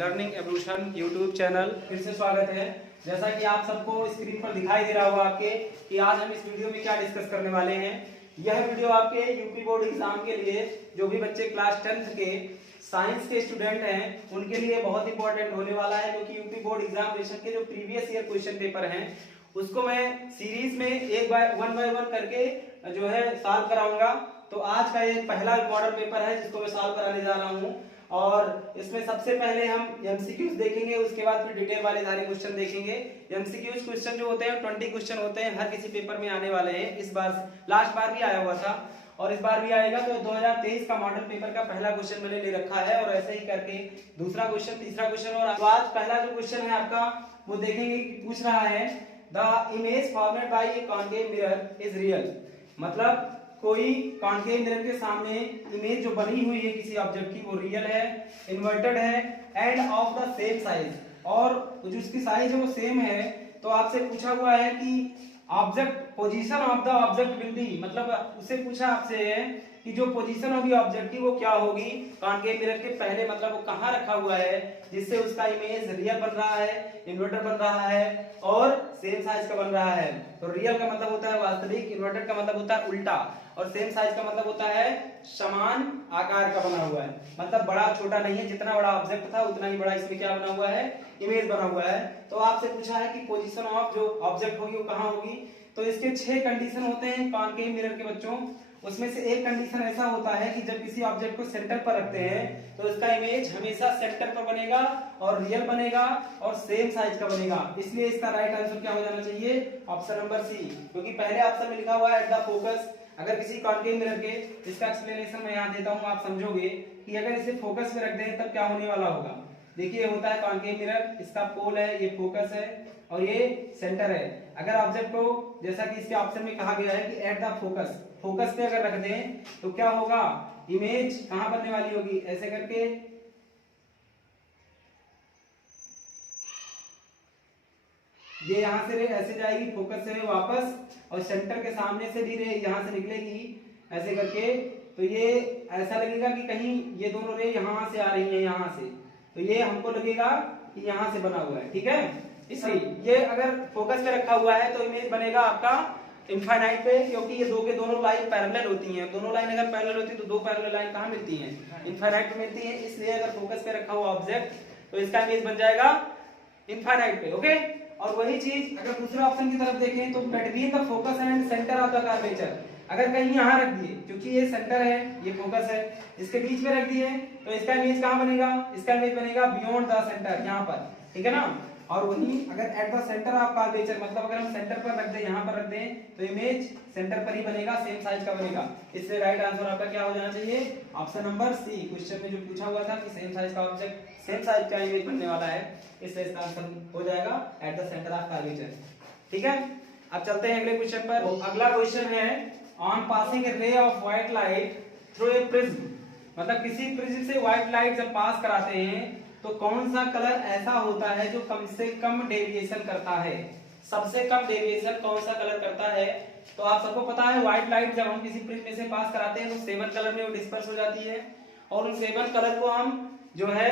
Learning evolution YouTube channel फिर से स्वागत है। जैसा कि आप सबको स्क्रीन पर दिखाई दे रहा होगा आपके कि आज हम इस वीडियो में क्या डिस्कस करने वाले हैं। यह वीडियो आपके यूपी बोर्ड एग्जाम के लिए जो भी बच्चे क्लास 10th के साइंस के स्टूडेंट हैं उनके लिए बहुत इंपॉर्टेंट होने वाला है, क्योंकि यूपी बोर्ड एग्जामिनेशन के जो प्रीवियस ईयर क्वेश्चन पेपर हैं उसको मैं सीरीज में वन बाय वन करके जो है सॉल्व कराऊंगा। तो आज का ये पहला मॉडल पेपर है जिसको मैं सॉल्व कराने जा रहा हूँ, और इसमें सबसे पहले हम एमसीक्यूज देखेंगे, उसके बाद फिर डिटेल वाले सारे क्वेश्चन देखेंगे। एमसीक्यूज क्वेश्चन जो होते हैं 20 क्वेश्चन होते हैं, हर किसी पेपर में आने वाले हैं। इस बार लास्ट बार भी आया हुआ था और इस बार भी आएगा। तो 2023 का मॉडल पेपर का पहला क्वेश्चन मैंने ले रखा है और ऐसे ही करके दूसरा क्वेश्चन, तीसरा क्वेश्चन, और तो आज पहला जो क्वेश्चन है आपका वो देखेंगे कि पूछ रहा है the image formed by a concave mirror is real. मतलब कोई कॉन्केव मिरर के सामने इमेज जो बनी हुई है किसी ऑब्जेक्ट की वो रियल है, इन्वर्टेड है end of the same size, और जो उसकी साइज है वो सेम है। तो आपसे पूछा हुआ है कि object position of the object will be, मतलब उससे पूछा आपसे है कि जो पोजीशन होगी ऑब्जेक्ट की वो क्या होगी कॉन्केव मिरर के पहले, मतलब वो कहाँ रखा हुआ है जिससे उसका इमेज रियल बन रहा है, इन्वर्टेड बन रहा है और सेम साइज का बन रहा है। तो रियल का मतलब होता है वास्तविक, इन्वर्टेड का मतलब होता है उल्टा, और सेम साइज का मतलब होता है समान आकार का बना हुआ है। मतलब बड़ा छोटा नहीं है, जितना बड़ा ऑब्जेक्ट था उतना ही बड़ा इसमें क्या बना हुआ है, इमेज बना हुआ है। तो आपसे पूछा है कि पोजीशन ऑफ जो ऑब्जेक्ट होगी वो कहाँ होगी। तो इसके 6 कंडीशन होते हैं कॉन्केव मिरर के बच्चों। उसमें से एक कंडीशन ऐसा होता है कि जब किसी ऑब्जेक्ट को सेंटर पर रखते हैं तो इसका इमेज हमेशा सेंटर पर बनेगा और रियल बनेगा और सेम साइज का बनेगा। इसलिए इसका राइट आंसर क्या हो जाना चाहिए, ऑप्शन नंबर सी, क्योंकि पहले ऑप्शन में लिखा हुआ है एट द फोकस। अगर किसी कॉन्केव मिरर के, इसका एक्सप्लेनेशन मैं यहाँ देता हूँ, आप समझोगे कि अगर इसे फोकस में रख दें तब क्या होने वाला होगा। देखिए होता है कॉन्केव मिरर, इसका पोल है, ये फोकस है और ये सेंटर है। अगर ऑब्जेक्ट को, जैसा कि इसके ऑप्शन में कहा गया है कि एट द फोकस, फोकस पे अगर रख दें तो क्या होगा, इमेज कहां बनने वाली होगी, ऐसे करके ये यहां से रे ऐसे जाएगी, फोकस से वापस, और सेंटर के सामने से भी रे यहां से निकलेगी ऐसे करके। तो ये ऐसा लगेगा कि कहीं ये दोनों रे यहां से आ रही है, यहां से, तो ये हमको लगेगा कि यहां से बना हुआ है, ठीक है। इसलिए ये अगर फोकस पे रखा हुआ है तो इमेज बनेगा आपका इनफाइनाइट पे, क्योंकि ये दो के दोनों लाइन पैरेलल होती हैं। दोनों लाइन अगर पैरेलल होती है तो दो पैरेलल लाइन कहां मिलती हैं, इनफाइनाइट पे मिलती हैं। इसलिए अगर फोकस पे रखा हुआ ऑब्जेक्ट तो इसका इमेज बन जाएगा इनफाइनाइट पे, ओके। और वही चीज अगर दूसरे ऑप्शन की तरफ देखें तो between the focus and centre of the curvature, अगर कहीं यहां रख दिए, क्योंकि ये सेंटर है ये फोकस है, इसके बीच में रख दिए तो इसका इमेज कहां बनेगा, इसका इमेज बनेगा बियॉन्ड द सेंटर, यहां पर, ठीक है ना। और वही अगर at the centre of curvature, मतलब अगर हम सेंटर पर रख दें, यहां पर रख दें तो इमेज सेंटर पर ही बनेगा, सेम साइज का बनेगा। इसलिए राइट आंसर आपका क्या हो जाना चाहिए, ऑप्शन नंबर सी। क्वेश्चन में जो पूछा हुआ था कि सेम साइज का ऑब्जेक्ट सेम साइज का इमेज बनने वाला है, इसलिए इसका आंसर हो जाएगा at the centre of curvature, ठीक है। अब चलते हैं अगले क्वेश्चन पर। अगला क्वेश्चन है on passing A ray of white light through a prism, मतलब किसी प्रिज्म से व्हाइट लाइट जब पास कराते हैं तो कौन सा कलर ऐसा होता है जो कम से कम डेविएशन करता है। सबसे कम डेविएशन कौन सा कलर करता है। तो आप सबको पता है व्हाइट लाइट जब हम किसी प्रिज्म में से पास कराते हैं तो 7 कलर में वो डिस्पर्स हो जाती है, और उन 7 कलर को हम जो है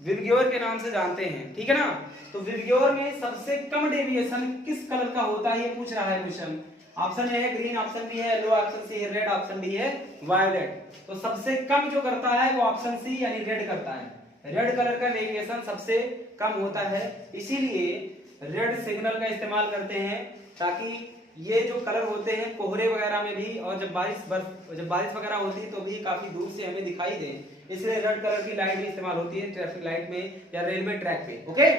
विबग्योर के नाम से जानते हैं, ठीक है ना। तो विबग्योर में सबसे कम डेविएशन किस कलर का होता है ये पूछ रहा है क्वेश्चन। ऑप्शन ए है ग्रीन, ऑप्शन बी है येलो, ऑप्शन सी है रेड, ऑप्शन डी है वायलेट। तो सबसे कम जो करता है वो ऑप्शन सी यानी रेड करता है। रेड कलर का डेविएशन सबसे कम होता है, इसीलिए रेड सिग्नल का इस्तेमाल करते हैं ताकि ये जो कलर होते हैं कोहरे वगैरह में भी, और जब बारिश वगैरह होती है तो भी काफी दूर से हमें दिखाई दे, इसलिए रेड कलर की लाइट भी इस्तेमाल होती है ट्रैफिक लाइट में या रेलवे ट्रैक पे, ओके।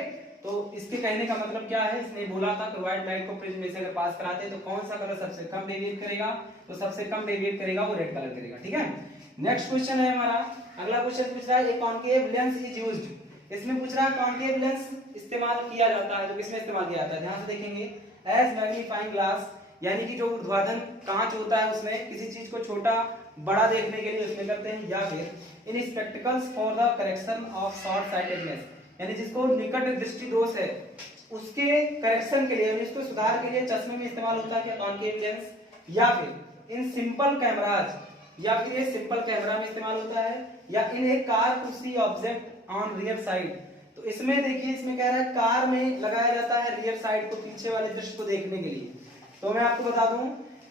तो इसके कहने का मतलब क्या है, इसने बोला था कि व्हाइट लाइट को प्रिज्म में से अगर पास कराते हैं तो कौन सा कलर सबसे कम डेविएट करेगा, तो सबसे कम डेविएट करेगा वो रेड कलर करेगा, ठीक है। नेक्स्ट क्वेश्चन है हमारा, अगला क्वेश्चन पूछ रहा है a concave lens is used. इसमें पूछ रहा है कॉन्केव लेंस इस्तेमाल किया जाता है, तो किसमें इस्तेमाल किया जाता है, ध्यान से देखेंगे। एज मैग्नीफाइंग ग्लास, यानी कि जो ऊर्ध्वाधन कांच होता है उसमें किसी चीज को छोटा बड़ा देखने के लिए उसमें करते हैं, या फिर in spectacles for the correction of short sightedness, यानी जिसको निकट दृष्टि दोष है उसके करेक्शन के लिए, इसको सुधार के लिए चश्मे में इस्तेमाल होता है क्या कॉन्केव लेंस, या फिर इन सिंपल कैमराज, या फिर ये सिंपल कैमरा में इस्तेमाल होता है, या in a car to see object on rear side, तो इसमें देखिए, इसमें कह रहा है कार में लगाया जाता है रियर साइड को, पीछे वाले दृश्य को देखने के लिए। तो मैं आपको बता दूं,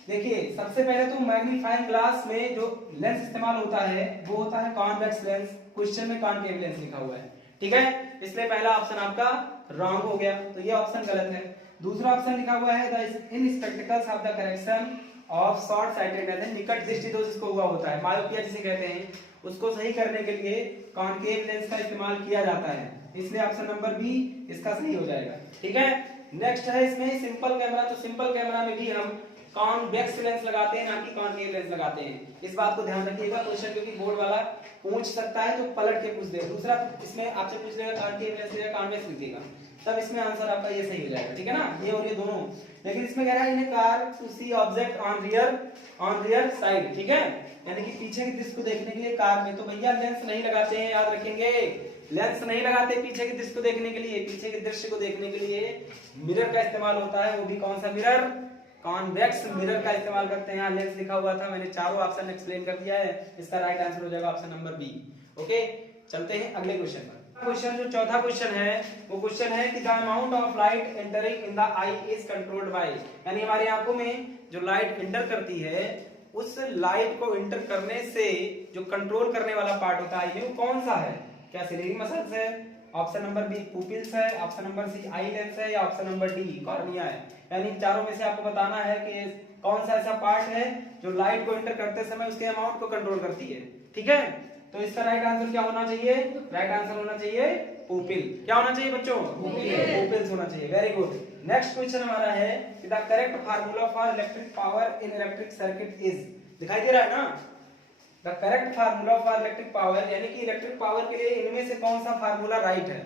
देखिए सबसे पहले तो मैग्नीफाइंग ग्लास में जो लेंस इस्तेमाल होता है वो होता है कॉन्वेक्स लेंस। क्वेश्चन में कॉनकेव लेंस लिखा हुआ है, ठीक है, इसलिए पहला ऑप्शन आपका रॉन्ग हो गया, तो ये ऑप्शन गलत है। दूसरा ऑप्शन लिखा हुआ है the in spectacles of the correction of short sightedness, निकट दृष्टि दोष जिसको हुआ होता है, मायोपिया जिसे कहते हैं, उसको सही करने के लिए कॉनकेव लेंस का इस्तेमाल किया जाता है, इसलिए ऑप्शन नंबर बी इसका सही हो जाएगा, ठीक है। नेक्स्ट है इसमें सिंपल कैमरा, तो सिंपल कैमरा में भी हम कॉन्वेक्स लेंस लगाते हैं, ना कि कॉनकेव लेंस लगाते हैं, इस बात को ध्यान रखिएगा। क्वेश्चन क्योंकि बोर्ड वाला पूछ सकता है तो पलट के पूछ दे। दूसरा इसमें आपसे पूछ लेगा कॉनकेव लेंस या कॉन्वेक्स लिखिएगा, तब इसमें आंसर आपका ये सही हो जाएगा, ठीक है ना, ये और ये दोनों। लेकिन इसमें कह रहा है in car to see object on rear side, ठीक है, यानी कि पीछे की दृश्य को देखने के लिए कार में, तो भैया लेंस नहीं लगाते हैं, याद रखेंगे, लेंस नहीं लगाते पीछे के दृश्य को देखने के लिए। पीछे के दृश्य को देखने के लिए मिरर का इस्तेमाल होता है, वो भी कौन सा मिरर, कॉन्वेक्स मिरर का इस्तेमाल करते हैं। यहाँ लेंस लिखा हुआ था, मैंने चारों ऑप्शन एक्सप्लेन कर दिया है, इसका राइट आंसर हो जाएगा ऑप्शन नंबर बी। ओके, चलते हैं अगले क्वेश्चन पर। क्वेश्चन जो चौथा क्वेश्चन है वो क्वेश्चन है कि the amount of light entering in the I is controlled by, यानी हमारी आंखों में जो लाइट एंटर करती है उस लाइट को एंटर करने से जो कंट्रोल करने वाला पार्ट होता है वो कौन सा है, क्या सिलेरी मसल्स है, ऑप्शन नंबर बी पुपिल्स है, option number C eye lens है, या ऑप्शन नंबर डी कॉर्निया है। यानी चारों में से आपको बताना है कि कौन सा ऐसा पार्ट है जो लाइट को एंटर करते समय उसके अमाउंट को कंट्रोल करती है, ठीक है। तो इसका राइट आंसर क्या होना चाहिए, राइट आंसर होना चाहिए पुपिल। क्या होना चाहिए बच्चों, पुपिल्स होना चाहिए, वेरी गुड। नेक्स्ट क्वेश्चन हमारा है कि the correct formula for electric power in electric circuit is, दिखाई दे रहा है ना, the correct formula for electric power, यानी कि इलेक्ट्रिक पावर के लिए इनमें से कौन सा फार्मूला राइट है।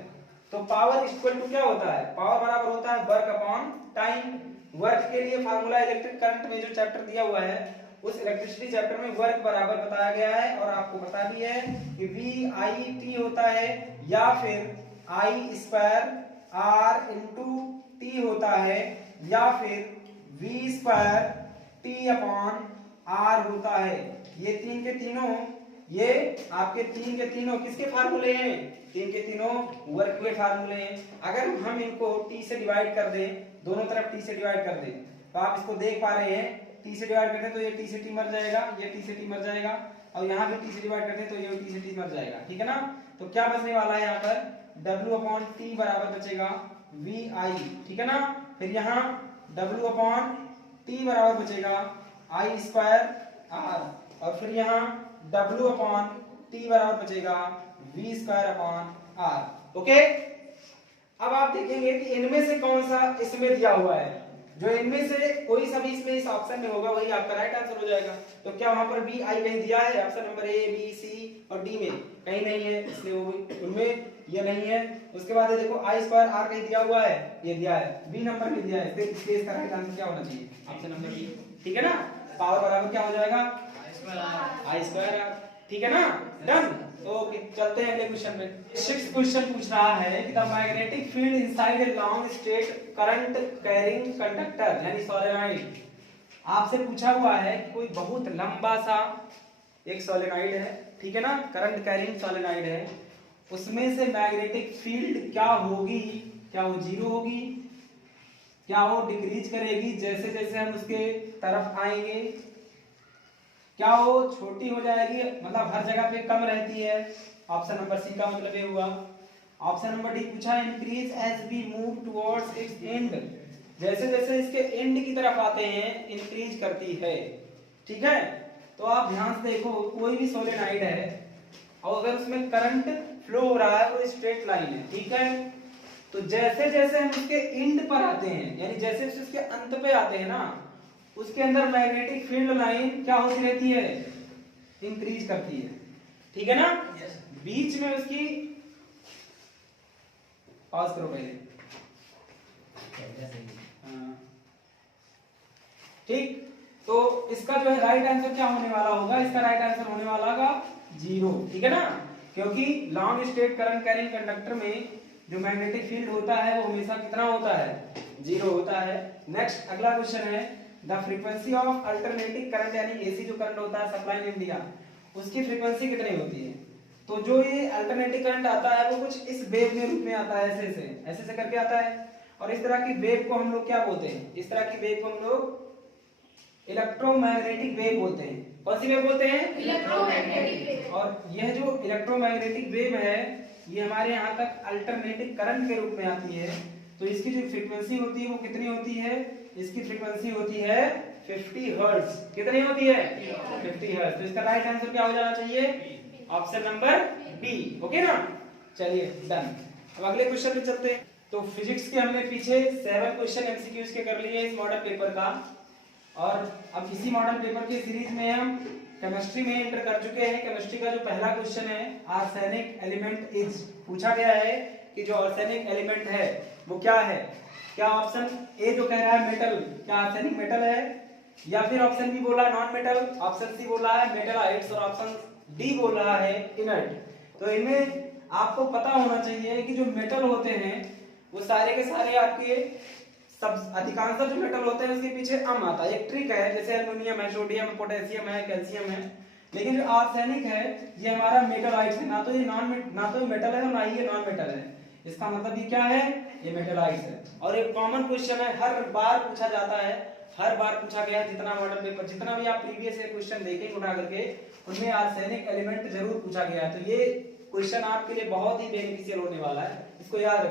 तो पावर इक्वल टू क्या होता है, पावर बराबर होता है वर्क अपॉन टाइम। वर्क के लिए फार्मूला इलेक्ट्रिक करंट में जो चैप्टर दिया हुआ है उस इलेक्ट्रिसिटी चैप्टर में वर्क बराबर बताया गया है, और आपको पता भी है कि वी आई टी होता है, या फिर I square r into t होता है, या फिर v square t upon r होता है। ये तीन के तीनों, ये आपके तीन के तीनों किसके फार्मूले हैं, तीन के तीनों वर्क के फार्मूले हैं। अगर हम इनको टी से डिवाइड कर दें, दोनों तरफ टी से डिवाइड कर दें, तो आप इसको देख पा रहे हैं, टी से डिवाइड करते हैं तो ये टी से टी मर जाएगा, ये टी से टी मर जाएगा, और यहाँ भी टी से डिवाइड करते हैं तो ये टी से टी मर जाएगा, ठीक है ना। तो क्या बचने वाला है यहाँ पर, W अपॉन टी बराबर बचेगा वी आई, ठीक है ना। फिर यहाँ W अपॉन टी बराबर बचेगा आई स्क्वायर आर, और फिर यहाँ W अपॉन टी बराबर बचेगा v square upon r. Okay, अब आप देखेंगे कि इनमें से कौन सा इसमें दिया हुआ है, जो इनमें से कोई सा भी इसमें इस ऑप्शन में होगा वही आपका राइट आंसर हो जाएगा। तो क्या वहां पर बी आई कहीं दिया है, option number A B C और डी में कहीं नहीं है, इसलिए वो उनमें ये नहीं है। उसके बाद देखो आई स्क्वायर आर कहीं दिया हुआ है, ये दिया है, बी नंबर में दिया है, इसलिए इसका राइट आंसर क्या होना चाहिए, ऑप्शन नंबर बी, ठीक है ना। पावर बराबर क्या हो जाएगा, आई स्क्वायर आर, ठीक है ना, डन। ओके, चलते हैं अगले क्वेश्चन में। सिक्स्थ क्वेश्चन पूछ रहा है कि the magnetic field inside a long straight current carrying conductor, यानी सोलेनॉइड, आपसे पूछा हुआ है कि कोई बहुत लंबा सा एक सोलेनॉइड है, ठीक है ना, करंट कैरिंग सोलेनॉइड है, उसमें से मैग्नेटिक फील्ड क्या होगी, क्या वो जीरो होगी, क्या वो डिक्रीज करेगी जैसे जैसे हम उसके तरफ आएंगे, क्या वो छोटी हो जाएगी, मतलब हर जगह पे कम रहती है, ऑप्शन नंबर सी का मतलब ये हुआ। ऑप्शन नंबर डी पूछा increase as we move towards its end, जैसे जैसे इसके एंड की तरफ आते हैं इंक्रीज करती है, ठीक है। तो आप ध्यान से देखो, कोई भी सोलेनॉइड है और अगर उसमें करंट फ्लो हो रहा है वो स्ट्रेट लाइन है, ठीक है, तो जैसे जैसे हम उसके एंड पर आते हैं, यानी जैसे जैसे उसके अंत पे आते हैं ना, उसके अंदर मैग्नेटिक फील्ड लाइन क्या होती रहती है, इंक्रीज करती है, ठीक है ना। बीच में उसकी पॉज करो पहले, ठीक। तो इसका जो है राइट आंसर क्या होने वाला होगा, इसका राइट आंसर होने वाला होगा जीरो, ठीक है ना, क्योंकि long straight current carrying conductor में जो मैग्नेटिक फील्ड होता है वो हमेशा कितना होता है, जीरो होता है। नेक्स्ट अगला क्वेश्चन है the frequency of alternating current, यानी एसी जो करंट होता है सप्लाई इन इंडिया, उसकी फ्रीक्वेंसी कितनी होती है। तो जो ये अल्टरनेटिंग करंट आता है वो कुछ इस वेव के रूप में आता है, ऐसे से करके आता है। और इस तरह की वेव को हम लोग क्या बोलते हैं, इस तरह की वेव को हम लोग इलेक्ट्रोमैग्नेटिक वेव बोलते हैं। कौन सी वेव बोलते हैं? Electromagnetic wave. और यह जो इलेक्ट्रोमैग्नेटिक वेव है ये हमारे यहाँ तक अल्टरनेटिंग करंट के रूप में आती है। तो इसकी जो फ्रीक्वेंसी होती है वो कितनी होती है? इसकी फ्रीक्वेंसी होती है 50 हर्ट्ज। कितनी होती है? 50 हर्ट्ज। तो इसका राइट आंसर क्या हो जाना चाहिए? Option number B. ओके ना, चलिए डन। अब अगले क्वेश्चन पे चलते हैं। तो फिजिक्स के हमने पीछे 7 क्वेश्चन एमसीक्यूज के कर लिए इस मॉडल पेपर का, और अब इसी मॉडल पेपर की सीरीज में हम केमिस्ट्री में एंटर कर चुके हैं। केमिस्ट्री का जो पहला क्वेश्चन है, आर्सेनिक एलिमेंट इज, पूछा गया है कि जो आर्सेनिक एलिमेंट है वो क्या है। क्या ऑप्शन ए जो कह रहा है मेटल, क्या आर्सेनिक मेटल है, या फिर ऑप्शन बी बोला नॉन मेटल, ऑप्शन सी बोला है मेटलाइट्स, और ऑप्शन डी बोल रहा है इनर्ट। तो इनमें आपको पता होना चाहिए कि जो मेटल होते हैं वो सारे के सारे आपके सब अधिकांश जो मेटल होते हैं उसके पीछे अम आता है। एक ट्रिक है, जैसे एल्युमिनियम है, सोडियम है, पोटेशियम है, कैल्शियम है। लेकिन जो आर्सेनिक है ये हमारा मेटलाइट है, ना तो ये ना तो मेटल है और ना ही ये नॉन मेटल है। इसका मतलब ये क्या है? ये मेटलाइट है। और एक कॉमन क्वेश्चन है, हर बार पूछा जाता है, हर बार पूछा गया है, जितना मॉडल पेपर, जितना भी आप प्रीवियस ईयर क्वेश्चन देखेंगे उठा करके, उनमें आर्सेनिक एलिमेंट जरूर पूछा गया है। तो ये क्वेश्चन आपके लिए बहुत ही बेनिफिशियल होने वाला है, इसको याद रखें।